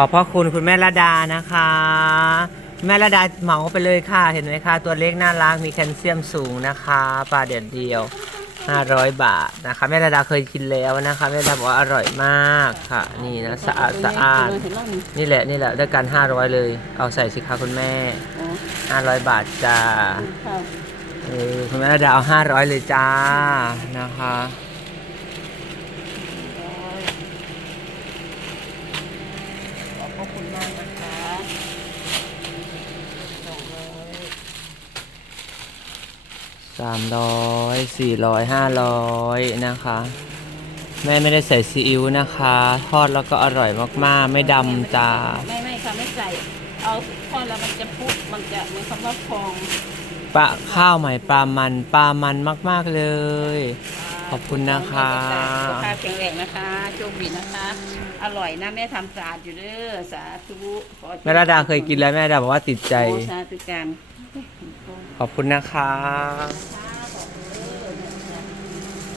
อบพระคุณคุณแม่ระดานะคะ แม่ระดาเหมาไปเลยค่ะ เห็นไหมคะ ตัวเล็กน่ารักมีแคลเซียมสูงนะคะปลาเด็ดเดียว 500 บาทนะคะ แม่ระดาเคยกินแล้วนะคะ แม่ระดาบอกว่าอร่อยมากค่ะ นี่นะสะอาดสะอาดเห็นรอบหนึ่งนี่แหละนี่แหละด้วยกัน 500 เลย เอาใส่สิคะคุณแม่อ๋อ500 บาทจ้าค่ะเออคุณแม่ระดาเอา500 เลยจ้านะคะ ขอบ พระคุณมากนะคะสองร้อยสามร้อยสี่ร้อยห้าร้อยนะคะ แม่ไม่ได้ใส่ซีอิ๊วนะคะ ทอดแล้วก็อร่อยมากๆ ไม่ดำจ้าไม่ไม่ค่ะไม่ใส่ เอาทอดแล้วมันจะพุมันจะเหมือนคำว่าฟองปลาข้าวใหม่ปลามันปลามันมาก ๆเลยขอบ คุณนะคะสุขภาพแข็งแรงนะคะโชคดีนะคะ อร่อยนะแม่ทำสะอาดอยู่เด้อสาธุขอแม่ระดาเคยกินแล้วแม่ระดาบอกว่าติดใจโอ้สาธุการขอบคุณนะคะค่ะ